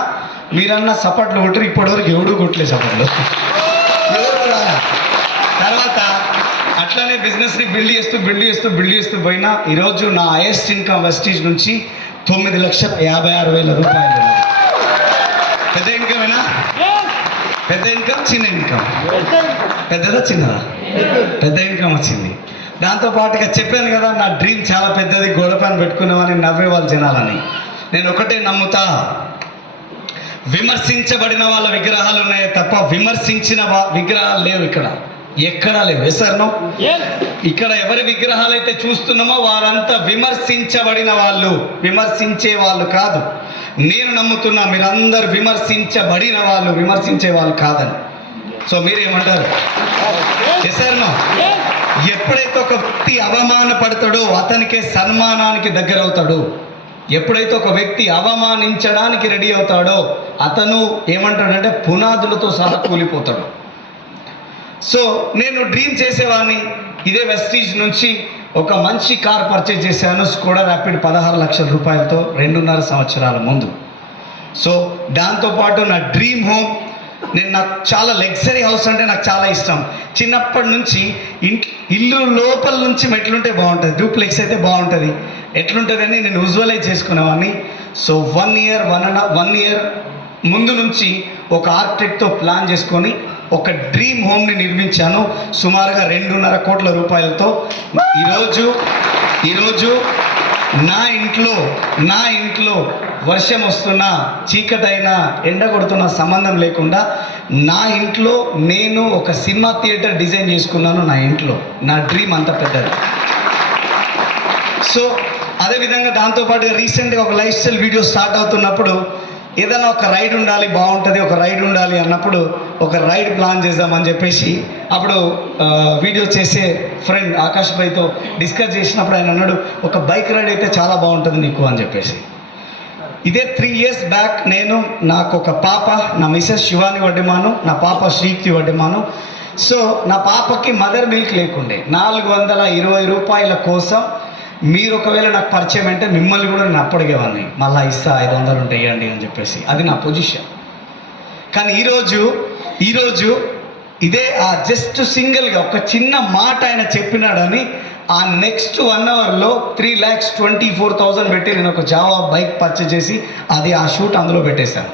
మీరన్నా సపోర్ట్లు కొట్టరు, ఇప్పటివరకు ఎవడు కొట్టలేదు సపోర్ట్లు. తర్వాత అట్లానే బిజినెస్ని బిల్డ్ చేస్తూ పోయినా ఈరోజు నా హైయెస్ట్ ఇన్కమ్ వెస్టీజ్ నుంచి 9,56,000 రూపాయలు. పెద్ద ఇన్కమేనా? పెద్ద ఇన్కమ్, చిన్న ఇన్కమ్? పెద్దదా చిన్నదా? పెద్ద ఇన్కమ్ వచ్చింది. దాంతోపాటుగా చెప్పాను కదా, నా డ్రీమ్ చాలా పెద్దది, గోడ పైన పెట్టుకునేవాని నవ్వేవాళ్ళు జనాలని. నేను ఒకటే నమ్ముతా, విమర్శించబడిన వాళ్ళ విగ్రహాలు ఉన్నాయే తప్ప విమర్శించిన విగ్రహాలు లేవు ఇక్కడ, ఎక్కడా లేవు. ఎసర్నో? ఇక్కడ ఎవరి విగ్రహాలు అయితే చూస్తున్నామో వారంతా విమర్శించబడిన వాళ్ళు, విమర్శించే వాళ్ళు కాదు. నేను నమ్ముతున్నా మీరందరూ విమర్శించబడిన వాళ్ళు, విమర్శించే వాళ్ళు కాదని. సో మీరేమంటారు? ఎసర్నో? ఎప్పుడైతే ఒక వ్యక్తి అవమానపడతాడో అతనికే సన్మానానికి దగ్గర అవుతాడు. ఎప్పుడైతే ఒక వ్యక్తి అవమానించడానికి రెడీ అవుతాడో అతను ఏమంటాడంటే పునాదులతో సహా కూలిపోతాడు. సో నేను డ్రీమ్ చేసేవాడిని, ఇదే వెస్టీజ్ నుంచి ఒక మంచి కార్ పర్చేజ్ చేశాను, స్కోడా ర్యాపిడ్ 16 లక్షల రూపాయలతో 2.5 సంవత్సరాల ముందు. సో దాంతోపాటు నా డ్రీమ్ హోమ్, నాకు చాలా లగ్జరీ హౌస్ అంటే నాకు చాలా ఇష్టం. చిన్నప్పటి నుంచి ఇల్లు లోపల నుంచి ఎట్లుంటే బాగుంటుంది, డూప్లెక్స్ అయితే బాగుంటుంది, ఎట్లుంటుంది అని నేను విజువలైజ్ చేసుకునేవాడిని. సో 1 ఇయర్ ముందు నుంచి ఒక ఆర్కిటెక్ట్తో ప్లాన్ చేసుకొని ఒక డ్రీమ్ హోమ్ని నిర్మించాను, సుమారుగా 2.5 కోట్ల రూపాయలతో. ఈరోజు నా ఇంట్లో వర్షం వస్తున్నా, చీకటైనా, ఎండ కొడుతున్న సంబంధం లేకుండా నా ఇంట్లో నేను ఒక సినిమా థియేటర్ డిజైన్ చేసుకున్నాను. నా ఇంట్లో నా డ్రీమ్ అంత పెద్దది. సో అదేవిధంగా దాంతోపాటు రీసెంట్గా ఒక లైఫ్ స్టైల్ వీడియో స్టార్ట్ అవుతున్నప్పుడు ఏదైనా ఒక రైడ్ ఉండాలి, బాగుంటుంది, ఒక రైడ్ ఉండాలి అన్నప్పుడు ఒక రైడ్ ప్లాన్ చేద్దామని చెప్పేసి అప్పుడు వీడియో చేసే ఫ్రెండ్ ఆకాష్ భాయ్తో డిస్కస్ చేసినప్పుడు ఆయన అన్నాడు, ఒక బైక్ రైడ్ అయితే చాలా బాగుంటుంది నీకు అని చెప్పేసి. ఇదే 3 ఇయర్స్ బ్యాక్ నాకు ఒక పాప, నా మిసెస్ శివాని వడ్డిమాను, నా పాప శ్రీక్తి వడ్డిమాను. సో నా పాపకి మదర్ మిల్క్ లేకుండే, 420 రూపాయల కోసం మీరు ఒకవేళ నాకు పరిచయం అంటే మిమ్మల్ని కూడా నేను అప్పడిగేవాడిని, మళ్ళీ ఇస్తా 500 ఉంటాయి ఇవ్వండి అని చెప్పేసి. అది నా పొజిషన్. కానీ ఈరోజు ఇదే ఆ జస్ట్ సింగిల్గా ఒక చిన్న మాట ఆయన చెప్పినాడని ఆ నెక్స్ట్ 1 అవర్లో 3,24,000 పెట్టి నేను ఒక జావా బైక్ పర్చేజ్ చేసి అది ఆ షూట్ అందులో పెట్టేశాను.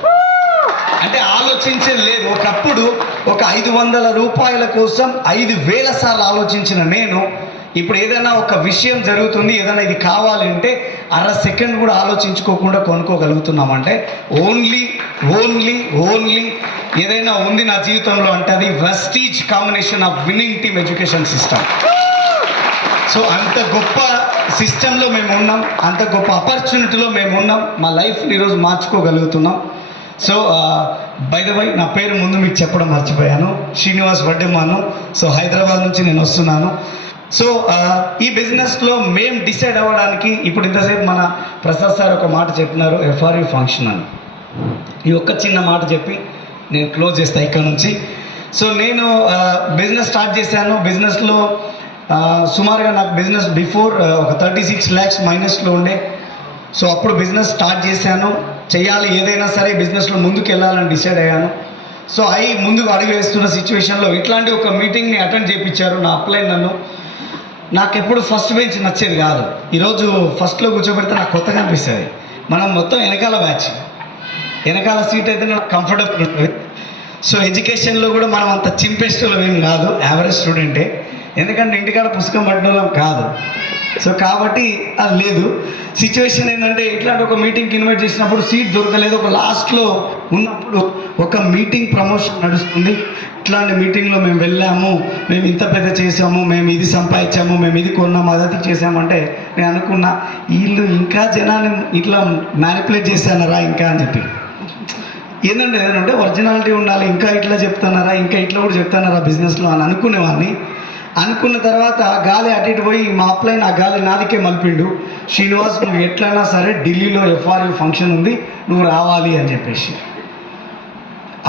అంటే ఆలోచించేది లేదు. ఒకప్పుడు ఒక 500 రూపాయల కోసం 5,000 సార్లు ఆలోచించిన నేను ఇప్పుడు ఏదైనా ఒక విషయం జరుగుతుంది, ఏదైనా ఇది కావాలంటే అర సెకండ్ కూడా ఆలోచించుకోకుండా కొనుక్కోగలుగుతున్నామంటే ఓన్లీ ఏదైనా ఉంది నా జీవితంలో అంటే అది Vestige combination of winning team education system. So అంత గొప్ప సిస్టంలో మేము ఉన్నాం, అంత గొప్ప ఆపర్చునిటీలో మేము ఉన్నాం, మా లైఫ్ని ఈరోజు మార్చుకోగలుగుతున్నాం. సో బై ద వై నా పేరు ముందు మీకు చెప్పడం మర్చిపోయాను, శ్రీనివాస్ వడ్డెమాను. సో హైదరాబాద్ నుంచి నేను వస్తున్నాను. సో ఈ బిజినెస్లో మేము డిసైడ్ అవ్వడానికి ఇప్పుడు ఇంతసేపు మన ప్రసాద్ సార్ ఒక మాట చెప్పినారు, FRU ఫంక్షన్ అని. ఈ ఒక్క చిన్న మాట చెప్పి నేను క్లోజ్ చేస్తాను ఇక్కడ నుంచి. సో నేను బిజినెస్ స్టార్ట్ చేశాను. బిజినెస్లో సుమారుగా నాకు బిజినెస్ బిఫోర్ ఒక 36 lakhs మైనస్లో ఉండే. సో అప్పుడు బిజినెస్ స్టార్ట్ చేశాను, చేయాలి ఏదైనా సరే బిజినెస్లో ముందుకు వెళ్ళాలని డిసైడ్ అయ్యాను. సో ముందుకు అడుగు వేస్తున్న సిచ్యువేషన్లో ఇట్లాంటి ఒక మీటింగ్ని అటెండ్ చేయించారు నా అప్లైన్ నన్ను. నాకు ఎప్పుడు ఫస్ట్ బెంచ్ నచ్చేది కాదు, ఈరోజు ఫస్ట్లో కూర్చోబెడితే నాకు కొత్తగా అనిపిస్తుంది. మనం మొత్తం వెనకాల బ్యాచ్, వెనకాల సీట్ అయితే నాకు కంఫర్టబుల్ ఉంటుంది. సో ఎడ్యుకేషన్లో కూడా మనం అంత చింపేస్టోళ్ళం ఏం కాదు, యావరేజ్ స్టూడెంటే. ఎందుకంటే ఇంటికాడ పుస్తకం పట్టిన వాళ్ళం కాదు. సో కాబట్టి అది లేదు. సిచ్యువేషన్ ఏంటంటే ఇట్లాంటి ఒక మీటింగ్కి ఇన్వైట్ చేసినప్పుడు సీట్ దొరకలేదు. ఒక లాస్ట్లో ఉన్నప్పుడు ఒక మీటింగ్ ప్రమోషన్ నడుస్తుంది, ఇట్లాంటి మీటింగ్లో మేము వెళ్ళాము, మేము ఇంత పెద్ద చేసాము, మేము ఇది సంపాదించాము, మేము ఇది కొన్నాము, అదతి చేసామంటే నేను అనుకున్నా వీళ్ళు ఇంకా జనాన్ని ఇట్లా మ్యానిపులేట్ చేశానరా ఇంకా అని చెప్పి. ఏదంటే ఒరిజినాలిటీ ఉండాలి, ఇంకా ఇట్లా చెప్తున్నారా, ఇంకా ఇట్లా కూడా చెప్తున్నారా బిజినెస్లో అని అనుకునేవాడిని. అనుకున్న తర్వాత గాలి అటు ఇటు పోయి మా అప్లైన్ ఆ గాలి నాదికే మలిపిండు. శ్రీనివాస్ నువ్వు ఎట్లయినా సరే ఢిల్లీలో ఎఫ్ఆర్యూ ఫంక్షన్ ఉంది, నువ్వు రావాలి అని చెప్పేసి.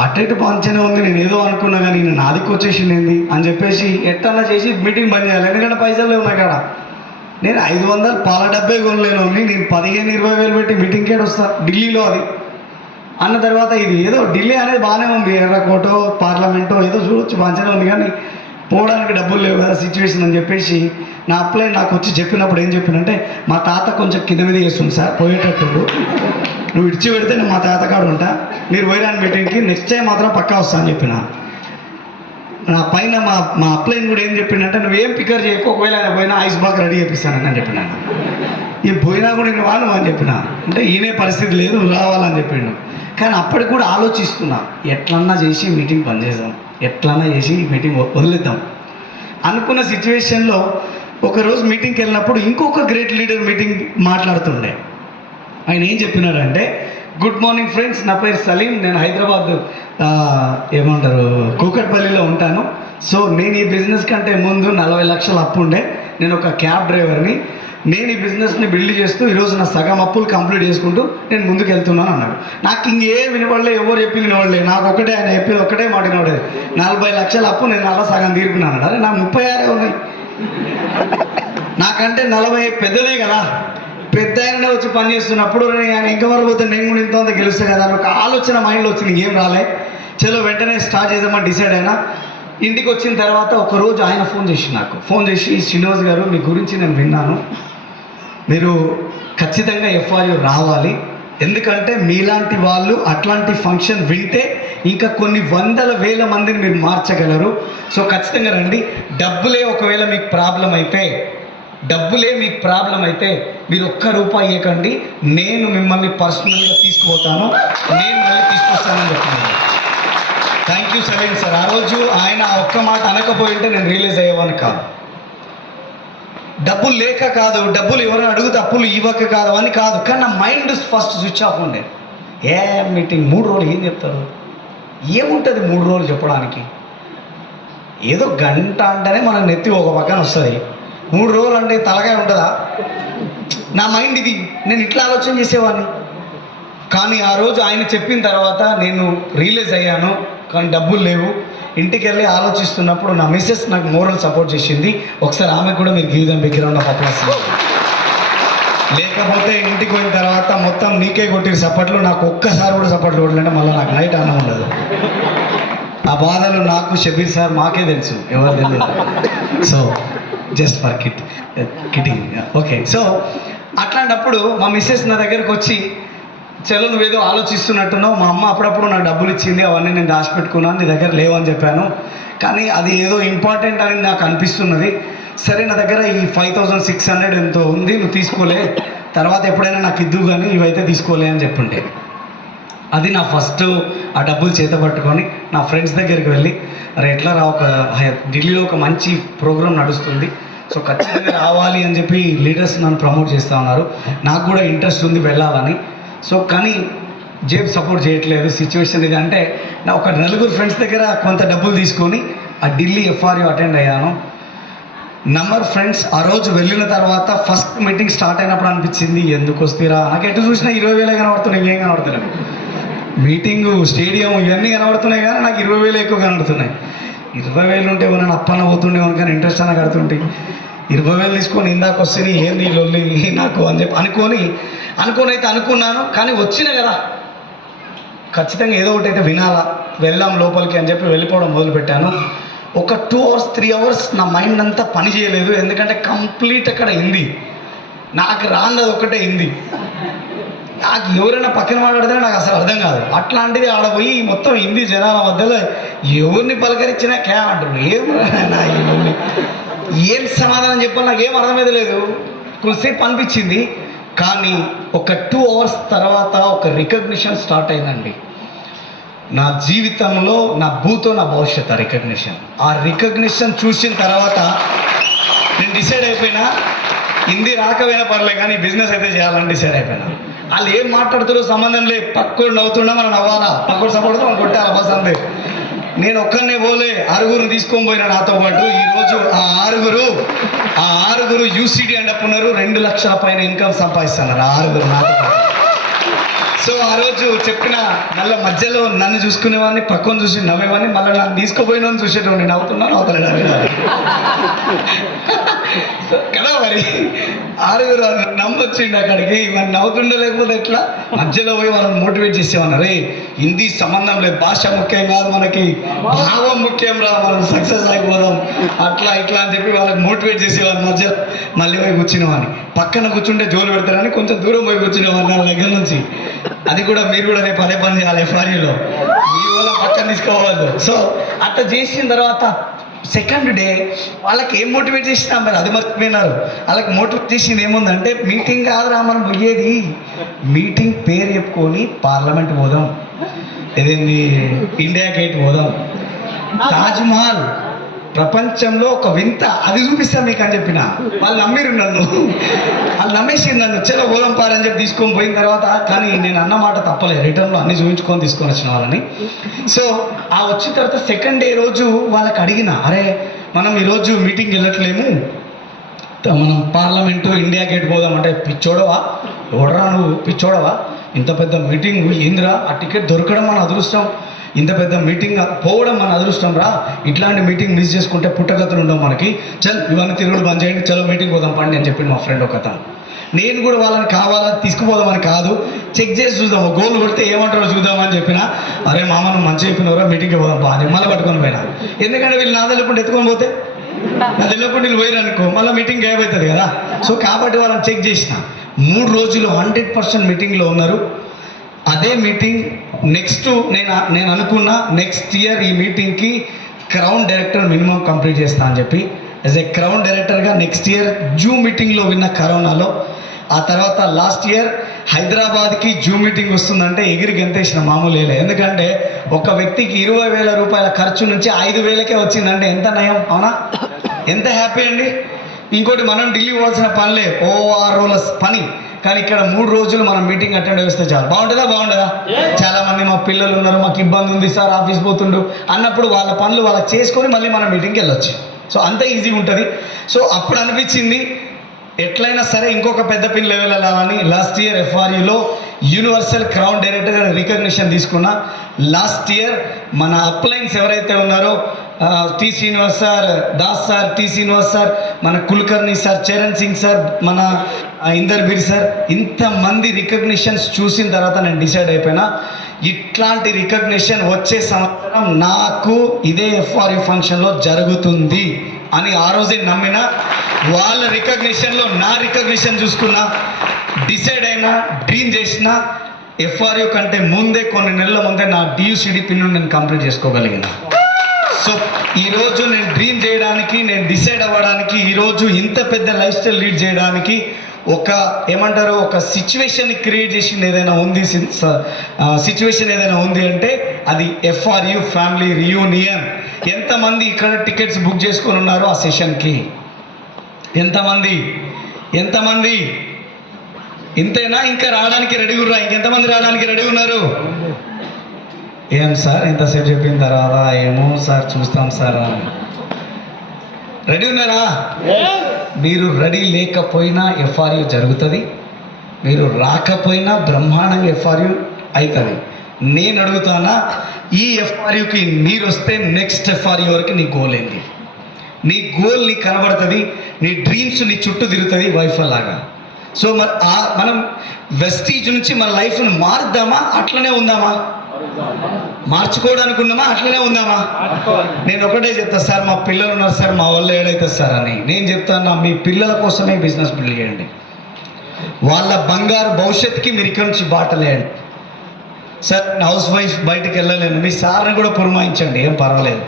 అటు ఇటు పంచనే ఉంది, నేను ఏదో అనుకున్నా కానీ నేను నాదికి వచ్చేసింది ఏంది అని చెప్పేసి ఎట్లన్నా చేసి మీటింగ్ బంద్ చేయాలి. ఎందుకంటే పైసలు లేవు నా కాడ. నేను 500 పాల డబ్బే కొనలేను, నేను 15-20 వేలు పెట్టి మీటింగ్కి వస్తా ఢిల్లీలో. అది అన్న తర్వాత ఇది ఏదో ఢిల్లీ అనేది బాగానే ఉంది, ఎర్రకోటో పార్లమెంటో ఏదో చూడొచ్చు, మంచిగా ఉంది, కానీ పోవడానికి డబ్బులు లేవు కదా సిచ్యువేషన్ అని చెప్పేసి నా అప్లై నాకు వచ్చి చెప్పినప్పుడు ఏం చెప్పినంటే, మా తాత కొంచెం కింద మీద చేస్తుంది సార్, పోయేటట్టు నువ్వు ఇడిచి పెడితే నేను మా తాత కాడు ఉంటా, మీరు పోయిరాని మీటింగ్కి నెక్స్ట్ టైం మాత్రం పక్కా వస్తా అని చెప్పిన. నా పైన మా అప్లైన్ కూడా ఏం చెప్పిండంటే, నువ్వేం పికర్ చేయకు, ఒకవేళ ఆయన పోయినా ఐస్ బాక్ రెడీ చేపిస్తానని చెప్పినాను. ఈ పోయినా కూడా నేను వాను అని చెప్పిన. అంటే ఈయనే పరిస్థితి లేదు, నువ్వు రావాలని చెప్పిండు. కానీ అప్పటికి కూడా ఆలోచిస్తున్నా, ఎట్లన్నా చేసి మీటింగ్ బంద్ చేద్దాం, ఎట్లన్నా చేసి మీటింగ్ వదిలేద్దాం అనుకున్న సిచ్యువేషన్లో ఒకరోజు మీటింగ్కి వెళ్ళినప్పుడు ఇంకొక గ్రేట్ లీడర్ మీటింగ్ మాట్లాడుతుండే. ఆయన ఏం చెప్పినారంటే, గుడ్ మార్నింగ్ ఫ్రెండ్స్, నా పేరు సలీం, నేను హైదరాబాద్ ఏమంటారు కూకట్పల్లిలో ఉంటాను. సో నేను ఈ బిజినెస్ కంటే ముందు 40 లక్షల అప్పు ఉండే, నేను ఒక క్యాబ్ డ్రైవర్ని, నేను ఈ బిజినెస్ని బిల్డ్ చేస్తూ ఈరోజు నా సగం అప్పులు కంప్లీట్ చేసుకుంటూ నేను ముందుకు వెళ్తున్నాను అన్నాడు. నాకు ఇంకే వినపడలే, ఎవరు చెప్పింది వినపడలేదు, నాకు ఒకటే ఆయన చెప్పింది ఒకటే మాట వినపడేది, 40 లక్షల అప్పు నేను అలా సగం తీర్పినాను. అరే నాకు 36 ఉన్నాయి, నాకంటే 40 పెద్దదే కదా. పెద్ద ఆయననే వచ్చి పని చేస్తున్నప్పుడు ఆయన ఇంకెవరు పోతే నేను కూడా ఇంత గెలుస్తా కదా అని ఒక ఆలోచన మైండ్లో వచ్చింది. ఏం రాలే, చలో వెంటనే స్టార్ట్ చేద్దామని డిసైడ్ అయినా. ఇంటికి వచ్చిన తర్వాత ఒకరోజు ఆయన నాకు ఫోన్ చేసి శ్రీనివాస్ గారు మీ గురించి నేను విన్నాను, మీరు ఖచ్చితంగా ఎఫ్ఆర్యూ రావాలి, ఎందుకంటే మీలాంటి వాళ్ళు అట్లాంటి ఫంక్షన్ వింటే ఇంకా కొన్ని 100,000 మందిని మీరు మార్చగలరు. సో ఖచ్చితంగా రండి. డబ్బులే ఒకవేళ మీకు ప్రాబ్లం అయితే మీరు ₹1 ఇవ్వకండి, నేను మిమ్మల్ని పర్సనల్గా తీసుకుపోతాను, నేను మళ్ళీ తీసుకొస్తానని చెప్తున్నాను. Thank you Salim sir. ఆ రోజు ఆయన ఒక్క మాట అనకపోయింటే నేను రియలైజ్ అయ్యేవాడిని కాదు. డబ్బులు లేక కాదు, డబ్బులు ఎవరైనా అడుగుతే అప్పులు ఇవ్వక కాదు అని కాదు, కానీ నా మైండ్ ఫస్ట్ స్విచ్ ఆఫ్ ఉండే. మీటింగ్ 3 రోజులు ఏం చెప్తారు, ఏముంటుంది 3 రోజులు చెప్పడానికి, ఏదో గంట అంటేనే మన నెత్తి ఒక పక్కన వస్తుంది, 3 రోజులు అంటే తలకాయ ఉంటుందా? నా మైండ్ ఇది, నేను ఇట్లా ఆలోచన చేసేవాడిని. కానీ ఆ రోజు ఆయన చెప్పిన తర్వాత నేను రియలైజ్ అయ్యాను, కానీ డబ్బులు లేవు. ఇంటికి వెళ్ళి ఆలోచిస్తున్నప్పుడు నా మిస్సెస్ నాకు మోరల్ సపోర్ట్ చేసింది. ఒకసారి ఆమె కూడా మీరు గీదం బిగ్రౌండ్ ఆఫ్ అప్లాస్. లేకపోతే ఇంటికి పోయిన తర్వాత మొత్తం నీకే కొట్టిన సపోర్ట్లు, నాకు ఒక్కసారి కూడా సపోర్ట్లు కొట్టాలంటే మళ్ళీ నాకు నైట్ అన్నం ఉండదు. ఆ బాధలు నాకు షబీర్ సార్ మాకే తెలుసు, ఎవరు తెలియదు. So just for kidding okay. So అట్లాంటప్పుడు మా మిస్సెస్ నా దగ్గరకు వచ్చి, చలో నువ్వేదో ఆలోచిస్తున్నట్టున్నావు, మా అమ్మ అప్పుడప్పుడు నాకు డబ్బులు ఇచ్చింది, అవన్నీ నేను దాచిపెట్టుకున్నాను, నీ దగ్గర లేవని చెప్పాను, కానీ అది ఏదో ఇంపార్టెంట్ అని నాకు అనిపిస్తున్నది. సరే నా దగ్గర ఈ 5600 ఎంతో ఉంది, నువ్వు తీసుకోలే, తర్వాత ఎప్పుడైనా నాకు ఇద్దు, కానీ ఇవైతే తీసుకోలే అని చెప్పుంటే. అది నా ఫస్ట్ ఆ డబ్బులు చేత పట్టుకొని నా ఫ్రెండ్స్ దగ్గరికి వెళ్ళి, అరే ఎట్లా రా, ఒక ఢిల్లీలో ఒక మంచి ప్రోగ్రాం నడుస్తుంది, సో ఖచ్చితంగా రావాలి అని చెప్పి లీడర్స్ నన్ను ప్రమోట్ చేస్తూ ఉన్నారు, నాకు కూడా ఇంట్రెస్ట్ ఉంది వెళ్ళాలని. సో కానీ జేబ్ సపోర్ట్ చేయట్లేదు, సిచ్యువేషన్ ఇది. అంటే నా ఒక 4 ఫ్రెండ్స్ దగ్గర కొంత డబ్బులు తీసుకొని ఆ ఢిల్లీ ఎఫ్ఆర్యూ అటెండ్ అయ్యాను. ఫ్రెండ్స్ ఆ రోజు వెళ్ళిన తర్వాత ఫస్ట్ మీటింగ్ స్టార్ట్ అయినప్పుడు అనిపించింది, ఎందుకు వస్తారా, నాకు ఎటు చూసినా 20,000 కనబడుతున్నాయి, ఏం కనబడుతున్నాయి, మీటింగు స్టేడియం ఇవన్నీ కనబడుతున్నాయి, కానీ నాకు 20,000 ఎక్కువ కనబడుతున్నాయి. 20,000 ఉంటే నేను అప్పన్న పోతుండేవాను, కానీ ఇంట్రెస్ట్ అన్న కడుతుంటే 20,000 తీసుకొని ఇందాక వస్తే ఏంది లొల్లి నాకు అని చెప్పి అనుకొని అయితే అనుకున్నాను. కానీ వచ్చిన కదా, ఖచ్చితంగా ఏదో ఒకటి అయితే వినాలా, వెళ్దాం లోపలికి అని చెప్పి వెళ్ళిపోవడం మొదలుపెట్టాను. ఒక 2 hours 3 hours నా మైండ్ అంతా పని చేయలేదు, ఎందుకంటే కంప్లీట్ అక్కడ హిందీ, నాకు రాందది ఒకటే హిందీ. నాకు ఎవరైనా పక్కన మాట్లాడితే నాకు అసలు అర్థం కాదు. అట్లాంటిది ఆడ పోయి మొత్తం హిందీ జనాల మధ్యలో ఎవరిని పలకరించినా క్యా అంటారు, ఏం సమాధానం చెప్పాలి నాకు ఏం అర్థమైతే లేదు. కొద్దిసేపు అనిపించింది, కానీ ఒక 2 hours తర్వాత ఒక రికగ్నిషన్ స్టార్ట్ అయిందండి నా జీవితంలో, నా భూతో నా భవిష్యత్. ఆ రికగ్నిషన్ చూసిన తర్వాత నేను డిసైడ్ అయిపోయినా, హిందీ రాకపోయినా పర్లేదు కానీ బిజినెస్ అయితే చేయాలని డిసైడ్ అయిపోయినా. వాళ్ళు ఏం మాట్లాడుతారో సంబంధం లేదు, పక్కోడు నవ్వుతున్నా మనం నవ్వాలా, పక్కోడు సపోర్ట్ మనం కొట్టాలి, బస్ అంతే. నేను ఒక్కనే పోలే, 6 తీసుకొని పోయినా నాతో పాటు. ఈరోజు ఆ ఆరుగురు యూసీడీ అండప్ ఉన్నారు, 2 లక్షల పైన ఇన్కమ్ సంపాదిస్తున్నారు ఆ 6 నాతో పాటు. సో ఆ రోజు చెప్పిన మళ్ళీ మధ్యలో నన్ను చూసుకునేవాడిని, పక్కన చూసి నవ్వేవాడిని, మళ్ళీ నన్ను తీసుకుపోయినా చూసేటోడిని, నవ్వుతున్నాను అవుతాడు కదా. మరి 6 నమ్మొచ్చిండు అక్కడికి, మరి నవ్వుతుండే లేకపోతే ఎట్లా. మధ్యలో పోయి వాళ్ళని మోటివేట్ చేసేవాళ్ళు, రే హిందీ సంబంధం లేదు, భాష ముఖ్యం కాదు మనకి, భావం ముఖ్యం రా, మనం సక్సెస్ అయిపోదాం, అట్లా ఇట్లా అని చెప్పి వాళ్ళకి మోటివేట్ చేసేవాళ్ళు. మధ్యలో మళ్ళీ పోయి కూర్చునేవాడిని, పక్కన కూర్చుంటే జోలు పెడతారని కొంచెం దూరం పోయి కూర్చునేవాడిని వాళ్ళ దగ్గర నుంచి. అది కూడా మీరు కూడా రేపు అదే పని చేయాలి, ఎఫ్ఆర్యూలో మీ వల్ల పక్కన తీసుకోవద్దు. సో అట్లా చేసిన తర్వాత సెకండ్ డే వాళ్ళకి ఏం మోటివేట్ చేసినా మరి అది మర్చిపోయినారు. వాళ్ళకి మోటివేట్ చేసింది ఏముందంటే, మీటింగ్ కాదురా మనం పోయేది, మీటింగ్ పేరు చెప్పుకొని పార్లమెంట్ పోదాం, ఏదేంది ఇండియా గేట్ పోదాం, తాజ్మహల్ ప్రపంచంలో ఒక వింత అది చూపిస్తాను మీకు అని చెప్పిన. వాళ్ళు నమ్మిరు నన్ను, వాళ్ళు నమ్మేసి నన్ను చలో పోదాం పారని చెప్పి తీసుకొని పోయిన తర్వాత, కానీ నేను అన్న మాట తప్పలేదు, రిటర్న్లో అన్ని చూపించుకొని తీసుకొని వచ్చిన వాళ్ళని. సో ఆ వచ్చిన తర్వాత సెకండ్ డే రోజు వాళ్ళకి అడిగిన, అరే మనం ఈరోజు మీటింగ్ వెళ్ళట్లేము, మనం పార్లమెంటు ఇండియా గేట్ పోదామంటే, పిచ్చోడవా ఎవడరా నువ్వు, పిచ్చోడవా ఇంత పెద్ద మీటింగ్ ఏందిరా, ఆ టికెట్ దొరకడం మన అదృష్టం, ఇంత పెద్ద మీటింగ్ పోవడం మన అదృష్టం రా, ఇట్లాంటి మీటింగ్ మిస్ చేసుకుంటే పుట్టగతులు ఉండవు మనకి, చల్ ఇవన్నీ తిరుగుడు బంద్ చేయండి, చలో మీటింగ్ పోదాం పండి అని చెప్పింది మా ఫ్రెండ్ ఒక అతను. నేను కూడా వాళ్ళని కావాలని తీసుకుపోదామని కాదు, చెక్ చేసి చూద్దాం, గోల్ కొడితే ఏమంటారో చూద్దామని చెప్పిన. అరే మామ నువ్వు మంచి చెప్పినవరా, మీటింగ్కి పోదాం బా అని మళ్ళీ పట్టుకొని పోయినా. ఎందుకంటే వీళ్ళు నా తెలియకుండా ఎత్తుకొని పోతే, నా తెలియకుండా వీళ్ళు పోయిరు అనుకో మళ్ళీ మీటింగ్ గాయబ్ అవుతుంది కదా. సో కాబట్టి వాళ్ళని చెక్ చేసిన, 3 రోజులు 100% మీటింగ్లో ఉన్నారు. అదే మీటింగ్ నెక్స్ట్ నేను అనుకున్నా, నెక్స్ట్ ఇయర్ ఈ మీటింగ్కి క్రౌన్ డైరెక్టర్ మినిమం కంప్లీట్ చేస్తా అని చెప్పి, యాజ్ ఏ క్రౌన్ డైరెక్టర్గా నెక్స్ట్ ఇయర్ జూమ్ మీటింగ్లో విన్న కరోనాలో. ఆ తర్వాత లాస్ట్ ఇయర్ హైదరాబాద్కి జూమ్ మీటింగ్ వస్తుందంటే ఎగిరి గంతేసిన మామూలు. ఎందుకంటే ఒక వ్యక్తికి 20,000 రూపాయల ఖర్చు నుంచి 5,000కే వచ్చిందంటే ఎంత నయం, అవునా? ఎంత హ్యాపీ అండి. ఇంకోటి మనం ఢిల్లీ పోవాల్సిన పనిలే, 6 రోజుల పని, కానీ ఇక్కడ 3 రోజులు మనం మీటింగ్ అటెండ్ చేస్తే చాలు. బాగుంటుందా? చాలా మంది మా పిల్లలు ఉన్నారు, మాకు ఇబ్బంది ఉంది సార్, ఆఫీస్ పోతుండు అన్నప్పుడు వాళ్ళ పనులు వాళ్ళకి చేసుకొని మళ్ళీ మనం మీటింగ్కి వెళ్ళొచ్చు. సో అంత ఈజీగా ఉంటుంది. సో అప్పుడు అనిపించింది ఎట్లయినా సరే ఇంకొక పెద్ద పిన్ లెవెల్ వెళ్ళాలని. లాస్ట్ ఇయర్ ఎఫ్ఆర్యూలో యూనివర్సల్ క్రౌన్ డైరెక్టర్గా రికగ్నిషన్ తీసుకున్నా. లాస్ట్ ఇయర్ మన అప్లైన్స్ ఎవరైతే ఉన్నారో, T Srinivas sir, Das sir, T Srinivas sir, మన కుల్కర్ణి సార్, చరణ్ సింగ్ సార్, మన ఇందర్ బీర్ సార్, ఇంతమంది రికగ్నిషన్స్ చూసిన తర్వాత నేను డిసైడ్ అయిపోయినా, ఇట్లాంటి రికగ్నిషన్ వచ్చే సంవత్సరం నాకు ఇదే ఎఫ్ఆర్యూ ఫంక్షన్లో జరుగుతుంది అని ఆ రోజే నమ్మిన. వాళ్ళ రికగ్నిషన్లో నా రికగ్నిషన్ చూసుకున్నా, డిసైడ్ అయినా, డ్రీమ్ చేసిన. ఎఫ్ఆర్యూ కంటే ముందే, కొన్ని నెలల ముందే నా డియూసిడి పిన్ నేను కంప్లీట్ చేసుకోగలిగిన. సో ఈరోజు నేను డ్రీమ్ చేయడానికి, నేను డిసైడ్ అవ్వడానికి, ఈరోజు ఇంత పెద్ద లైఫ్ స్టైల్ లీడ్ చేయడానికి ఒక ఏమంటారు, ఒక సిచ్యువేషన్ క్రియేట్ చేసింది ఏదైనా ఉంది, సిచ్యువేషన్ ఏదైనా ఉంది అంటే అది ఎఫ్ఆర్యూ ఫ్యామిలీ రియూనియన్. ఎంతమంది ఇక్కడ టికెట్స్ బుక్ చేసుకొని ఉన్నారు ఆ సెషన్కి? ఎంతమంది? ఇంతేనా? ఇంకా రావడానికి రెడీ ఉన్నా? ఇంకెంతమంది రావడానికి రెడీ ఉన్నారు? ఏం సార్ ఇంతసేపు చెప్పిన తర్వాత ఏమో సార్ చూస్తాం సార్ అని రెడీ ఉన్నారా? మీరు రెడీ లేకపోయినా ఎఫ్ఆర్యూ జరుగుతుంది, మీరు రాకపోయినా బ్రహ్మాండంగా ఎఫ్ఆర్యూ అవుతుంది. నేను అడుగుతానా, ఈ ఎఫ్ఆర్యూకి మీరు వస్తే నెక్స్ట్ ఎఫ్ఆర్యూ వరకు నీ గోల్ ఏంది? నీ గోల్ నీకు కనబడుతుంది, నీ డ్రీమ్స్ నీ చుట్టూ తిరుగుతుంది వైఫల్ లాగా. సో మనం వెస్టీజ్ నుంచి మన లైఫ్ను మారుద్దామా, అట్లనే ఉందామా? మార్చుకోవడానికి ఉన్నామా, అట్లనే ఉందామా? నేను ఒకటే చెప్తా సార్, మా పిల్లలు ఉన్నారు సార్, మా వాళ్ళు ఏడైతుంది సార్ అని. నేను చెప్తాను, మీ పిల్లల కోసమే బిజినెస్ బిల్డ్ చేయండి, వాళ్ళ బంగారు భవిష్యత్తుకి మీరు ఇక్కడి నుంచి బాటలేయండి. సార్ హౌస్ వైఫ్ బయటికి వెళ్ళలేను, మీ సార్ని కూడా పురమాయించండి, ఏం పర్వాలేదు.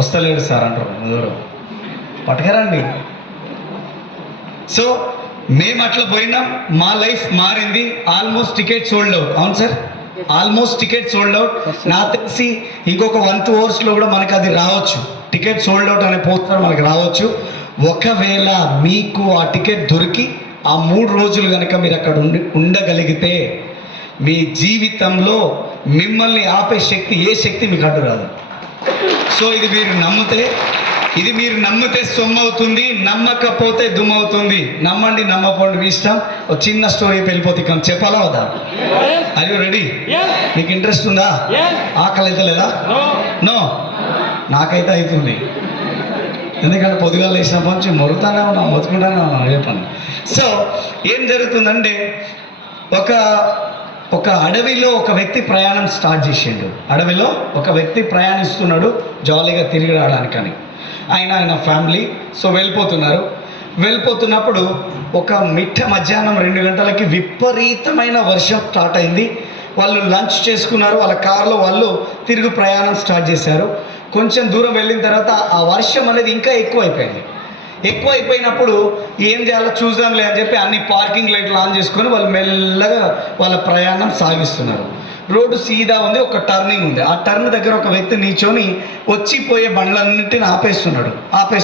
వస్తలేడు సార్ అంటారు, ఎవరు పట్టుకరండి. సో మేము అట్లా పోయినాం, మా లైఫ్ మారింది. Almost ticket sold out. అవును sir, almost ticket sold out. నాకు తెలిసి ఇంకొక 1-2 అవర్స్లో కూడా మనకి అది రావచ్చు, టికెట్ సోల్డ్ అవుట్ అనే పోస్టర్ మనకి రావచ్చు. ఒకవేళ మీకు ఆ టికెట్ దొరికి ఆ 3 రోజులు కనుక మీరు అక్కడ ఉండగలిగితే, మీ జీవితంలో మిమ్మల్ని ఆపే శక్తి ఏ శక్తి మీకు అడ్డు రాదు. సో ఇది మీరు నమ్మితే సొమ్ము అవుతుంది, నమ్మకపోతే దుమ్ము అవుతుంది. నమ్మండి, నమ్మకండి, మీ ఇష్టం. ఒక చిన్న స్టోరీ వెళ్ళిపోతే ఇక చెప్పాలా వద్దా? Are you ready? మీకు ఇంట్రెస్ట్ ఉందా? ఆకలి అయితే లేదా? నో, నాకైతే అవుతుంది. ఎందుకంటే పొద్దుగాలు వేసినప్పటి నుంచి మొరుతానే ఉన్నాం, మొత్తుకుంటానే ఉన్నాం ఏ పని. సో ఏం జరుగుతుందంటే ఒక అడవిలో ఒక వ్యక్తి ప్రయాణం స్టార్ట్ చేసిండు. అడవిలో ఒక వ్యక్తి ప్రయాణిస్తున్నాడు జాలీగా తిరిగి రావడానికని. ఆయన ఫ్యామిలీ సో వెళ్ళిపోతున్నప్పుడు ఒక మధ్యాహ్నం 2 గంటలకి విపరీతమైన వర్షం స్టార్ట్ అయింది. వాళ్ళు లంచ్ చేసుకున్నారు, వాళ్ళ కార్లో వాళ్ళు తిరుగు ప్రయాణం స్టార్ట్ చేశారు. కొంచెం దూరం వెళ్ళిన తర్వాత ఆ వర్షం అనేది ఇంకా ఎక్కువైపోయినప్పుడు ఏం చేయాలో చూద్దాంలే అని చెప్పి అన్ని పార్కింగ్ లైట్లు ఆన్ చేసుకొని వాళ్ళు మెల్లగా వాళ్ళ ప్రయాణం సాగిస్తున్నారు. రోడ్డు సీదా ఉంది, ఒక టర్నింగ్ ఉంది. ఆ టర్న్ దగ్గర ఒక వ్యక్తి నిల్చొని వచ్చిపోయే బండ్లన్నింటిని ఆపేస్తున్నాడు.